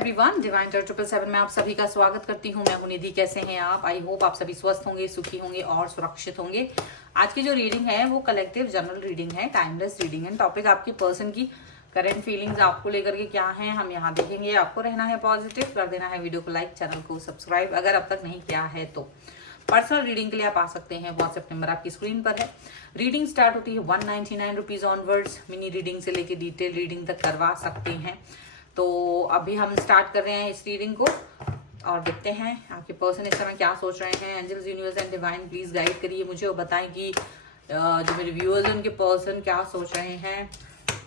Everyone, divine touch 777 में आप सभी का स्वागत करती हूँ। मैं हूं निधि। कैसे हैं आप? आई होप आप सभी स्वस्थ होंगे, सुखी होंगे और सुरक्षित होंगे। आज की जो रीडिंग है वो कलेक्टिव जनरल रीडिंग है, टाइमलेस रीडिंग है। टॉपिक आपकी पर्सन की करंट फीलिंग्स आपको लेकर के क्या है हम यहाँ देखेंगे। आपको रहना है पॉजिटिव, कर देना है वीडियो को लाइक, चैनल को सब्सक्राइब अगर अब तक नहीं किया है तो। पर्सनल रीडिंग के लिए आप आ सकते हैं, व्हाट्सएप नंबर आपकी स्क्रीन पर है। रीडिंग स्टार्ट होती है 199 रुपीज ऑनवर्ड्स। मिनी रीडिंग से लेके डिटेल रीडिंग तक करवा सकते हैं। तो अभी हम स्टार्ट कर रहे हैं इस रीडिंग को और देखते हैं आपके पर्सन इस समय क्या सोच रहे हैं। Angels, universe and divine please guide करिए मुझे और बताएं कि जो मेरे व्यूअर्स हैं उनके पर्सन क्या सोच रहे हैं।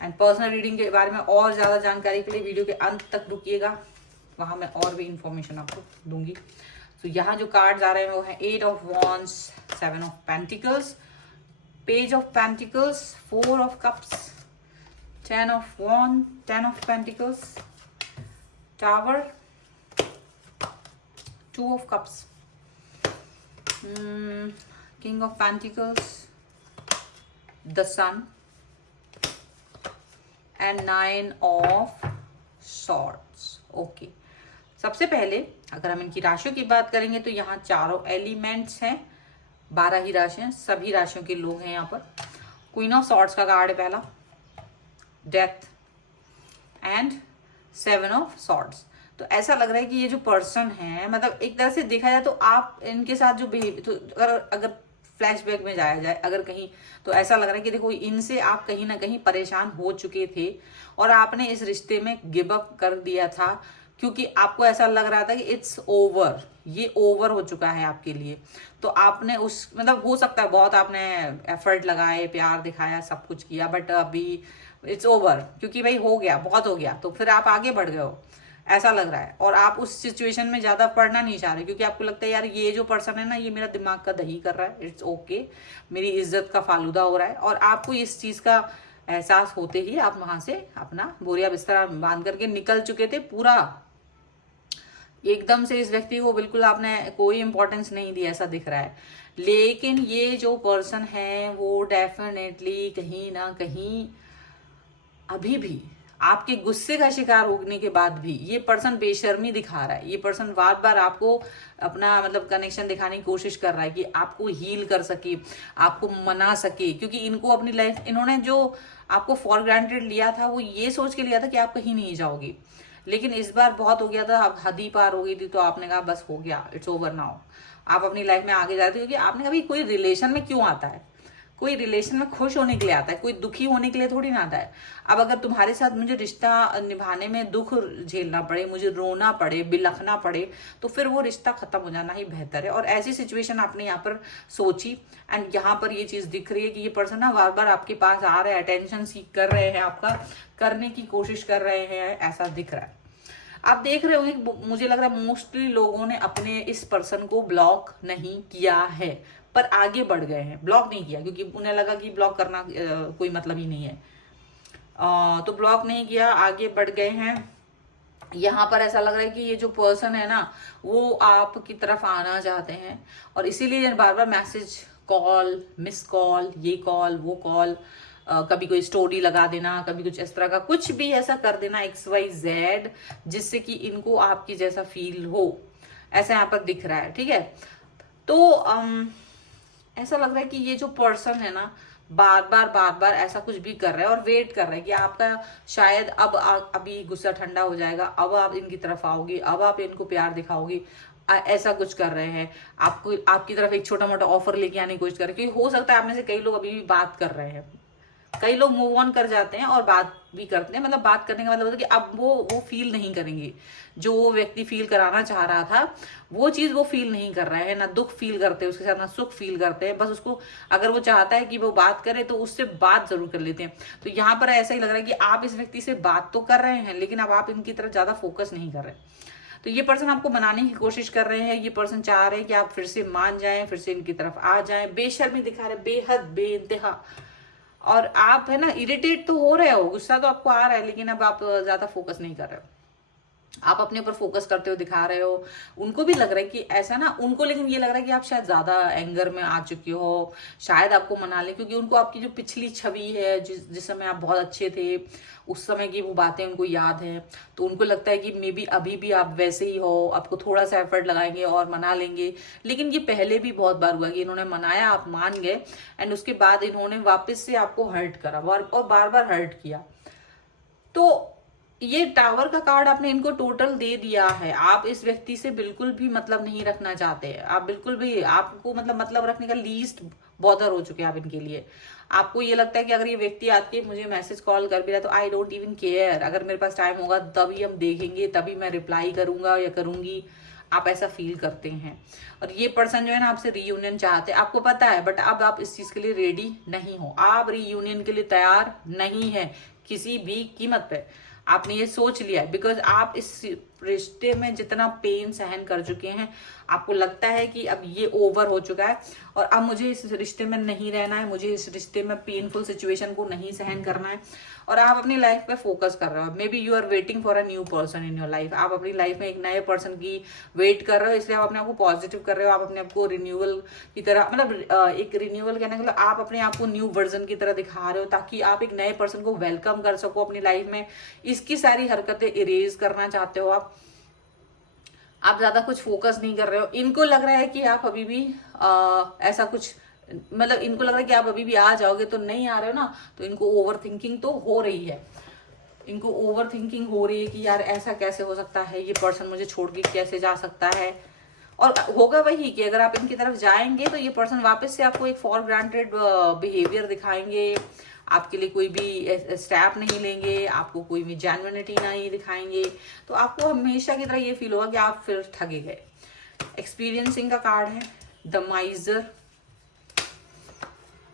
एंड पर्सनल रीडिंग के बारे में और ज़्यादा जानकारी के लिए वीडियो के अंत तक रुकिएगा, वहाँ मैं और भी इंफॉर्मेशन आपको दूंगी। तो यहाँ जो कार्ड्स आ रहे हैं वो है 8 of wands, 7 of pentacles, page of pentacles, 4 of cups, 10 of wands, 10 of pentacles, tower, 2 of cups, king of pentacles, the sun and 9 of swords. Okay, सबसे पहले अगर हम इनकी राशियों की बात करेंगे तो यहाँ चारों एलिमेंट्स हैं, 12 ही राशियां, सभी राशियों के लोग हैं यहाँ पर। क्वीन ऑफ सॉर्ड्स का कार्ड है पहला, डेथ एंड 7 ऑफ सॉर्ड्स। तो ऐसा लग रहा है कि ये जो पर्सन है, मतलब एक तरह से देखा जाए तो आप इनके साथ जो बिहेव, तो अगर फ्लैशबैक में जाया जाए अगर कहीं, तो ऐसा लग रहा है कि देखो इनसे आप कहीं ना कहीं परेशान हो चुके थे और आपने इस रिश्ते में गिव अप कर दिया था क्योंकि आपको ऐसा लग रहा था कि इट्स ओवर, ये ओवर हो चुका है आपके लिए। तो आपने उस मतलब हो सकता है बहुत आपने एफर्ट लगाए, प्यार दिखाया, सब कुछ किया, बट अभी इट्स ओवर क्योंकि भाई हो गया, बहुत हो गया, तो फिर आप आगे बढ़ गए हो ऐसा लग रहा है। और आप उस सिचुएशन में ज्यादा पढ़ना नहीं चाह रहे क्योंकि आपको लगता है यार ये जो पर्सन है ना, ये मेरा दिमाग का दही कर रहा है, इट्स ओके, मेरी इज्जत का फालूदा हो रहा है। और आपको इस चीज का एहसास होते ही आप वहां से अपना बोरिया बिस्तरा बांध करके निकल चुके थे। पूरा एकदम से इस व्यक्ति को बिल्कुल आपने कोई इंपॉर्टेंस नहीं दी ऐसा दिख रहा है। लेकिन ये जो पर्सन है वो डेफिनेटली कहीं ना कहीं अभी भी आपके गुस्से का शिकार होने के बाद भी ये पर्सन बेशर्मी दिखा रहा है। ये पर्सन बार बार आपको अपना मतलब कनेक्शन दिखाने की कोशिश कर रहा है कि आपको हील कर सके, आपको मना सके, क्योंकि इनको अपनी लाइफ, इन्होंने जो आपको फॉर ग्रांटेड लिया था वो ये सोच के लिया था कि आप कहीं नहीं जाओगे। लेकिन इस बार बहुत हो गया था, अब हद ही पार हो गई थी, तो आपने कहा बस हो गया, इट्स ओवर नाउ। आप अपनी लाइफ में आगे जाते हो क्योंकि आपने कभी कोई रिलेशन में क्यों आता है, कोई रिलेशन में खुश होने के लिए आता है, कोई दुखी होने के लिए थोड़ी ना आता है। अब अगर तुम्हारे साथ मुझे रिश्ता निभाने में दुख झेलना पड़े, मुझे रोना पड़े, बिलखना पड़े, तो फिर वो रिश्ता खत्म हो जाना ही बेहतर है। और ऐसी सिचुएशन आपने यहाँ पर सोची एंड यहाँ पर ये चीज दिख रही है कि ये पर्सन ना बार बार आपके पास आ रहे हैं, अटेंशन सीख कर रहे हैं, आपका करने की कोशिश कर रहे हैं, ऐसा दिख रहा है। आप देख रहे होंगे, मुझे लग रहा है मोस्टली लोगों ने अपने इस पर्सन को ब्लॉक नहीं किया है पर आगे बढ़ गए हैं। ब्लॉक नहीं किया क्योंकि उन्हें लगा कि ब्लॉक करना कोई मतलब ही नहीं है, तो ब्लॉक नहीं किया, आगे बढ़ गए हैं। यहाँ पर ऐसा लग रहा है कि ये जो पर्सन है ना वो आपकी तरफ आना चाहते हैं और इसीलिए बार बार मैसेज, कॉल, मिस कॉल, ये कॉल, वो कॉल, कभी कोई स्टोरी लगा देना, कभी कुछ इस तरह का कुछ भी ऐसा कर देना XYZ जिससे कि इनको आपकी जैसा फील हो, ऐसा यहाँ पर दिख रहा है। ठीक है, तो ऐसा लग रहा है कि ये जो पर्सन है ना बार बार ऐसा कुछ भी कर रहा है और वेट कर रहा है कि आपका शायद अब अभी गुस्सा ठंडा हो जाएगा, अब आप इनकी तरफ आओगे, अब आप इनको प्यार दिखाओगे, ऐसा कुछ कर रहे हैं। आपको आपकी तरफ एक छोटा मोटा ऑफर लेके आने की कोशिश कर रहे हैं। क्योंकि हो सकता है आप में से कई लोग अभी भी बात कर रहे हैं, कई लोग मूव ऑन कर जाते हैं और बात भी करते हैं। मतलब बात करने का मतलब होता है कि अब वो फील नहीं करेंगे जो वो व्यक्ति फील कराना चाह रहा था, वो चीज वो फील नहीं कर रहा है, ना दुख फील करते हैं उसके साथ, ना सुख फील करते हैं। बस उसको अगर वो चाहता है कि वो बात करे तो उससे बात जरूर कर लेते हैं। तो यहाँ पर ऐसा ही लग रहा है कि आप इस व्यक्ति से बात तो कर रहे हैं लेकिन अब आप इनकी तरफ ज्यादा फोकस नहीं कर रहे। तो ये पर्सन आपको मनाने की कोशिश कर रहे हैं, ये पर्सन चाह रहे हैं कि आप फिर से मान जाएं, फिर से इनकी तरफ आ जाएं। बेशर्मी दिखा रहे, बेहद, बेइंतहा। और आप है ना इरिटेट तो हो रहे हो, गुस्सा तो आपको आ रहा है, लेकिन अब आप ज्यादा फोकस नहीं कर रहे हो। आप अपने ऊपर फोकस करते हो, दिखा रहे हो, उनको भी लग रहा है कि ऐसा ना, उनको लेकिन ये लग रहा है कि आप शायद ज्यादा एंगर में आ चुके हो, शायद आपको मना ले, क्योंकि उनको आपकी जो पिछली छवि है, जिस समय आप बहुत अच्छे थे, उस समय की वो बातें उनको याद है। तो उनको लगता है कि मे बी अभी भी आप वैसे ही हो, आपको थोड़ा सा एफर्ट लगाएंगे और मना लेंगे। लेकिन ये पहले भी बहुत बार हुआ कि इन्होंने मनाया, आप मान गए, एंड उसके बाद इन्होंने वापस से आपको हर्ट करा और बार बार हर्ट किया। तो ये टावर का कार्ड आपने इनको टोटल दे दिया है। आप इस व्यक्ति से बिल्कुल भी मतलब नहीं रखना चाहते, आप बिल्कुल भी, आपको मतलब रखने का लीस्ट बॉदर हो चुके हैं आप इनके लिए। आपको ये लगता है कि अगर ये व्यक्ति आके मुझे मैसेज कॉल कर भी रहा है तो आई डोंट इवन केयर, अगर मेरे पास टाइम होगा तभी हम देखेंगे, तभी मैं रिप्लाई करूंगा या करूंगी। आप ऐसा फील करते हैं। और ये पर्सन जो है ना आपसे रीयूनियन चाहते हैं, आपको पता है, बट अब आप इस चीज के लिए रेडी नहीं हो, आप रीयूनियन के लिए तैयार नहीं है किसी भी कीमत पे। आपने ये सोच लिया है, बिकॉज आप इस रिश्ते में जितना पेन सहन कर चुके हैं, आपको लगता है कि अब ये ओवर हो चुका है और अब मुझे इस रिश्ते में नहीं रहना है, मुझे इस रिश्ते में पेनफुल सिचुएशन को नहीं सहन करना है। और आप अपनी लाइफ पे फोकस कर रहे हो। Maybe you are waiting for a new person in your life. आप अपनी लाइफ में एक नए पर्सन की वेट कर रहे हो, इसलिए आप अपने आप को पॉजिटिव कर रहे हो। आप अपने आप को रिन्यूअल की तरह, मतलब एक रिन्यूअल कहने के लिए आप अपने आप को न्यू वर्जन की तरह दिखा रहे हो, ताकि आप एक नए पर्सन को वेलकम कर सको अपनी लाइफ में। इसकी सारी हरकतें इरेज करना चाहते हो आप ज्यादा कुछ फोकस नहीं कर रहे हो। इनको लग रहा है कि आप अभी भी ऐसा कुछ, मतलब इनको लग रहा है कि आप अभी भी आ जाओगे, तो नहीं आ रहे हो ना, तो इनको ओवर थिंकिंग तो हो रही है। इनको ओवर थिंकिंग हो रही है कि यार ऐसा कैसे हो सकता है, ये पर्सन मुझे छोड़ के कैसे जा सकता है। और होगा वही कि अगर आप इनकी तरफ जाएंगे तो ये पर्सन वापस से आपको एक फॉर ग्रांटेड बिहेवियर दिखाएंगे, आपके लिए कोई भी स्टेप नहीं लेंगे, आपको कोई भी जेन्युइनिटी नहीं दिखाएंगे। तो आपको हमेशा की तरह ये फील होगा कि आप फिर ठगे गए। एक्सपीरियंसिंग का कार्ड है द माइजर,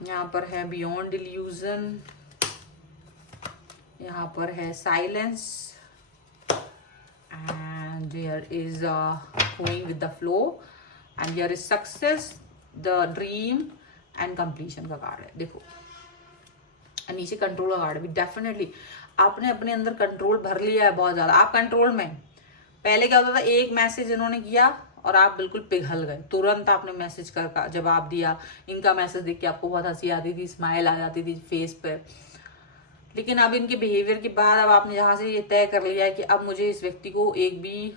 यहाँ पर है बियॉन्ड इल्यूजन, यहाँ पर है silence, and here is going with the flow, and here is success, the dream and completion का कार्ड है। देखो नीचे कंट्रोल का कार्ड भी। डेफिनेटली आपने अपने अंदर कंट्रोल भर लिया है बहुत ज्यादा, आप कंट्रोल में। पहले क्या होता था, एक मैसेज इन्होंने किया और आप बिल्कुल पिघल गए, तुरंत आपने मैसेज का जवाब दिया। इनका मैसेज देख के आपको बहुत हंसी आती थी, स्माइल आ जाती थी फेस पे। लेकिन अब इनके बिहेवियर के बाद अब आपने जहां से ये तय कर लिया है कि अब मुझे इस व्यक्ति को एक भी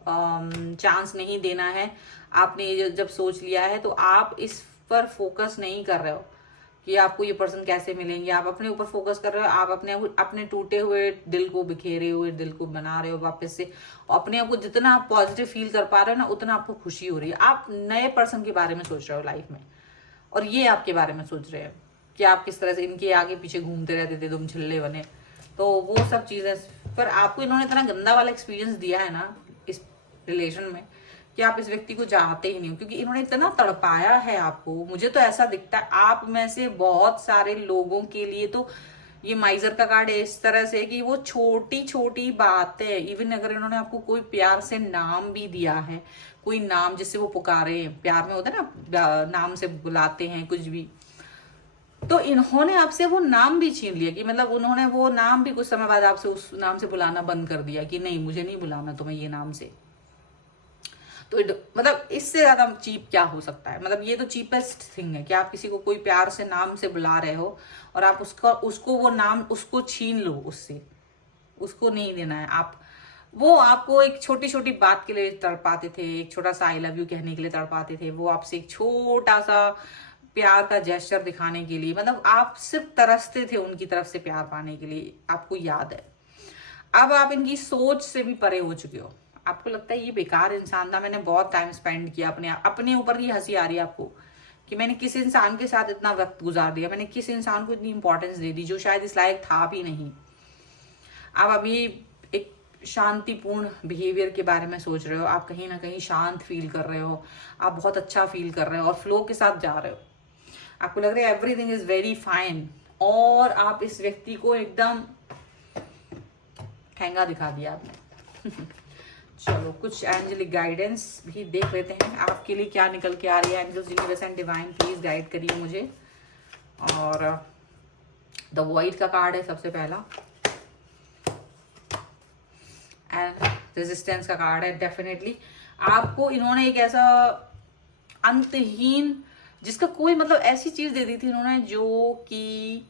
चांस नहीं देना है, आपने ये जब सोच लिया है, तो आप इस पर फोकस नहीं कर रहे हो कि आपको ये पर्सन कैसे मिलेंगे। आप अपने ऊपर फोकस कर रहे हो, आप अपने टूटे हुए दिल को, बिखेरे हुए दिल को बना रहे हो वापस से। अपने आप को जितना आप पॉजिटिव फील कर पा रहे हो ना, उतना आपको खुशी हो रही है। आप नए पर्सन के बारे में सोच रहे हो लाइफ में, और ये आपके बारे में सोच रहे हैं कि आप किस तरह से इनके आगे पीछे घूमते रहते थे, तुम छिल्ले बने। तो वो सब चीजें, पर आपको इन्होंने इतना गंदा वाला एक्सपीरियंस दिया है ना इस रिलेशन में कि आप इस व्यक्ति को चाहते ही नहीं हो, क्योंकि इन्होंने इतना तड़पाया है आपको। मुझे तो ऐसा दिखता है आप में से बहुत सारे लोगों के लिए तो ये माइजर का कार्ड इस तरह से कि वो छोटी छोटी बातें, इवन अगर इन्होंने आपको कोई प्यार से नाम भी दिया है, कोई नाम जिससे वो पुकारे, प्यार में होता है ना नाम से बुलाते हैं कुछ भी, तो इन्होंने आपसे वो नाम भी छीन लिया कि मतलब उन्होंने वो नाम भी कुछ समय बाद आपसे उस नाम से बुलाना बंद कर दिया कि नहीं, मुझे नहीं बुलाना तुम्हें ये नाम से। तो मतलब इससे ज्यादा चीप क्या हो सकता है। मतलब ये तो चीपेस्ट थिंग है कि आप किसी को कोई प्यार से नाम से बुला रहे हो और आप उसको वो नाम उसको छीन लो, उससे उसको नहीं देना है। आप वो आपको एक छोटी छोटी बात के लिए तड़पाते थे, एक छोटा सा आई लव यू कहने के लिए तड़पाते थे, वो आपसे एक छोटा सा प्यार का जेस्चर दिखाने के लिए, मतलब आप सिर्फ तरसते थे उनकी तरफ से प्यार पाने के लिए, आपको याद है। अब आप इनकी सोच से भी परे हो चुके हो, आपको लगता है ये बेकार इंसान था, मैंने बहुत टाइम स्पेंड किया अपने ऊपर। ही हंसी आ रही है आपको कि मैंने किस इंसान के साथ इतना वक्त गुजार दिया, मैंने किस इंसान को इतनी इंपॉर्टेंस दे दी जो शायद इस लायक था भी नहीं। आप अभी एक शांतिपूर्ण बिहेवियर के बारे में सोच रहे हो, आप कहीं ना कहीं शांत फील कर रहे हो, आप बहुत अच्छा फील कर रहे हो और फ्लो के साथ जा रहे हो। आपको लग रहा है एवरीथिंग इज वेरी फाइन, और आप इस व्यक्ति को एकदम ठेंगा दिखा दिया आपने। चलो कुछ एंजेलिक गाइडेंस भी देख लेते हैं आपके लिए क्या निकल के आ रही है। Angels, universe and divine please guide करिए मुझे। और द वॉइड का कार्ड है सबसे पहला, एंड रेजिस्टेंस का कार्ड है। डेफिनेटली आपको इन्होंने एक ऐसा अंतहीन, जिसका कोई मतलब ऐसी चीज दे दी थी इन्होंने जो कि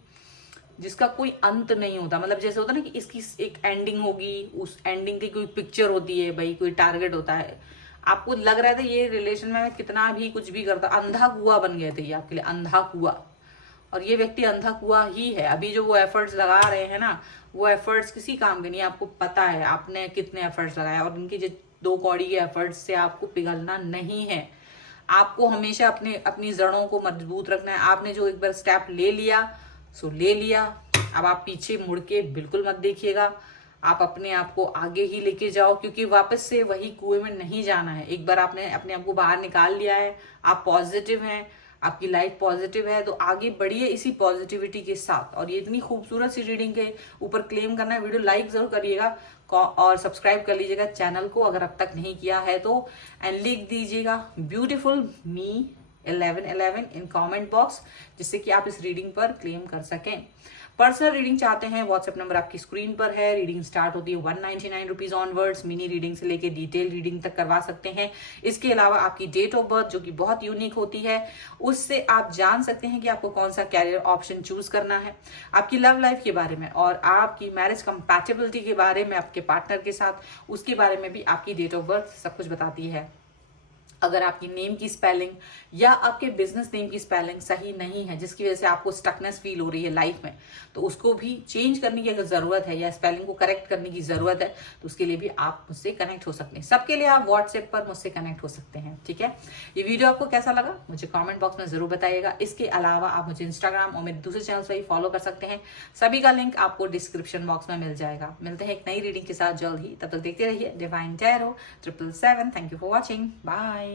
जिसका कोई अंत नहीं होता। मतलब जैसे होता ना कि इसकी एक एंडिंग होगी, उस एंडिंग की कोई पिक्चर होती है भाई, कोई टारगेट होता है। आपको लग रहा था ये रिलेशन में कितना भी कुछ भी करता, अंधा कुआं बन गए थे ये आपके लिए, अंधा कुआं। और ये व्यक्ति अंधा कुआं ही है। अभी जो वो एफर्ट्स लगा रहे हैं ना, वो एफर्ट्स किसी काम के नहीं। आपको पता है आपने कितने एफर्ट्स लगाए, और उनकी जो 2 कौड़ी के एफर्ट्स से आपको पिघलना नहीं है। आपको हमेशा अपनी जड़ों को मजबूत रखना है। आपने जो एक बार स्टेप ले लिया सो ले लिया, अब आप पीछे मुड़ के बिल्कुल मत देखिएगा। आप अपने आप को आगे ही लेके जाओ, क्योंकि वापस से वही कुएं में नहीं जाना है। एक बार आपने अपने आप को बाहर निकाल लिया है, आप पॉजिटिव हैं, आपकी लाइफ पॉजिटिव है, तो आगे बढ़िए इसी पॉजिटिविटी के साथ। और ये इतनी खूबसूरत सी रीडिंग के ऊपर क्लेम करना है, वीडियो लाइक जरूर करिएगा और सब्सक्राइब कर लीजिएगा चैनल को अगर अब तक नहीं किया है तो, एंड लिख दीजिएगा beautiful me 1111 in comment box, जिससे कि आप इस रीडिंग पर क्लेम कर सकें। पर्सनल रीडिंग चाहते हैं, व्हाट्सएप नंबर आपकी स्क्रीन पर है। रीडिंग स्टार्ट होती है 199 रुपीज ऑनवर्ड्स। मिनी रीडिंग से लेके डिटेल रीडिंग तक करवा सकते हैं। इसके अलावा आपकी डेट ऑफ बर्थ जो कि बहुत यूनिक होती है, उससे आप जान सकते हैं कि आपको कौन सा कैरियर ऑप्शन चूज करना है, आपकी लव लाइफ के बारे में और आपकी मैरिज कंपैटिबिलिटी के बारे में, आपके पार्टनर के साथ, उसके बारे में भी आपकी डेट ऑफ बर्थ सब कुछ बताती है। अगर आपकी नेम की स्पेलिंग या आपके बिजनेस नेम की स्पेलिंग सही नहीं है, जिसकी वजह से आपको स्टकनेस फील हो रही है लाइफ में, तो उसको भी चेंज करने की अगर जरूरत है या स्पेलिंग को करेक्ट करने की जरूरत है, तो उसके लिए भी आप मुझसे कनेक्ट हो सकते हैं। सबके लिए आप व्हाट्सएप पर मुझसे कनेक्ट हो सकते हैं। ठीक है, ये वीडियो आपको कैसा लगा मुझे कॉमेंट बॉक्स में जरूर बताइएगा। इसके अलावा आप मुझे इंस्टाग्राम और मेरे दूसरे चैनल पर ही फॉलो कर सकते हैं, सभी का लिंक आपको डिस्क्रिप्शन बॉक्स में मिल जाएगा। मिलते हैं एक नई रीडिंग के साथ जल्द ही, तब तक देखते रहिए divine tarot 777। Thank you for watching, bye.